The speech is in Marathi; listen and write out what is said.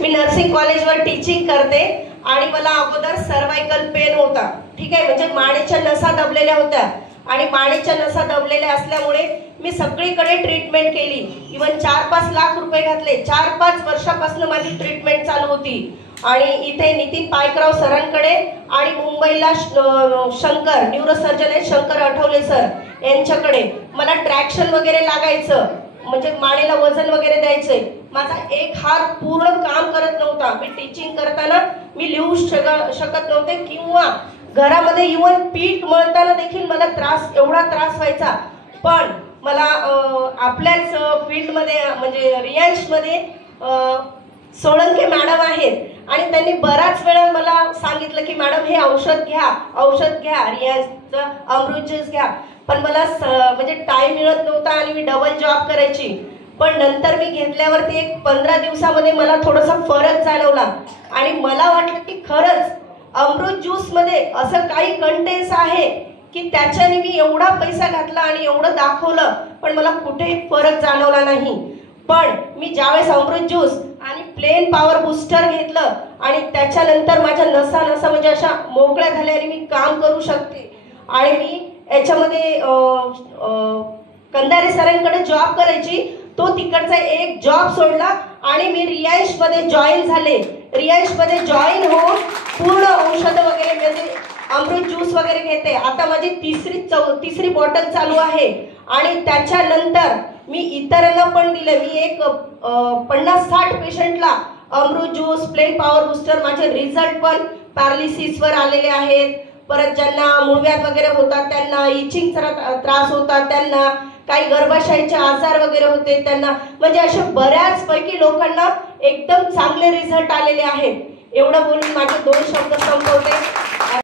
मी नर्सिंग कॉलेजवर टीचिंग करते आणि मला अगोदर सर्वायकल पेन होता, ठीक आहे, म्हणजे मानेच्या नसा दबलेल्या होत्या आणि मानेच्या नसा दबलेल्या असल्यामुळे मी सगळीकडे ट्रीटमेंट केली. इवन 4-5 लाख रुपये घातले. 4-5 वर्षापासून माझी ट्रीटमेंट चालू होती आणि इथे नितीन पायकराव सरांकडे आणि मुंबईला शंकर न्यूरोसर्जन आहे, शंकर आठवले सर यांच्याकडे मला ट्रॅक्शन वगैरे लागायचं, म्हणजे मानेला वजन वगैरे द्यायचंय. माझा एक हात पूर्ण काम करत नव्हता. मी टीचिंग करताना मी लिहू शकत नव्हते किंवा घरामध्ये इवन पीठ मळताना देखील मला एवढा त्रास व्हायचा. पण मला आपल्याच फील्डमध्ये म्हणजे रियांशमध्ये सोळंके मॅडम आहेत आणि त्यांनी बराच वेळा मला सांगितलं की मॅडम हे औषध घ्या रियांशचं अमृत ज्यूस घ्या. पण मला म्हणजे टाइम मिळत नव्हता आणि मी डबल जॉब करायची. पण नंतर मी घेतल्यावरती एक 15 दिवसामध्ये मला थोडासा फरक जाणवला आणि मला वाटलं की खरंच अमृत ज्यूस मध्ये असं काही कंटेन्स आहे की त्याच्याने मी एवढा पैसा घातला आणि एवढं दाखवलं पण मला कुठेही फरक जाणवला नाही. पण मी ज्यावेळेस अमृत ज्यूस आणि प्लेन पॉवर बूस्टर घेतलं आणि त्याच्यानंतर माझ्या नसा म्हणजे अशा मोकळ्या झाल्या आणि मी काम करू शकते. आणि मी याच्यामध्ये कंदारे सरांकडे जॉब करायची, तो तिकडचा एक जॉब सोडला आणि मी रियांशमध्ये जॉईन झाले. रियांशमध्ये जॉईन होऊन पूर्ण औषधं वगैरे म्हणजे अमृत ज्यूस वगैरे घेते. आता माझी तिसरी बॉटल चालू आहे आणि त्याच्यानंतर मी इतरांना पण दिले. मी एक 50-60 पेशंटला अमृत ज्यूस प्लेन पॉवर बूस्टर, माझे रिझल्ट पण पॅरालिसिसवर आलेले आहेत. परत ज्यांना मूळव्याध वगैरे होतात, त्यांना इचिंगचा त्रास होता, त्यांना काही गर्भाशयाचे आजार वगैरे होते, त्यांना म्हणजे अशा बऱ्याच पैकी लोकांना एकदम चांगले रिझल्ट आलेले आहेत. एवढं बोलून माझे 2 शब्द संपवते.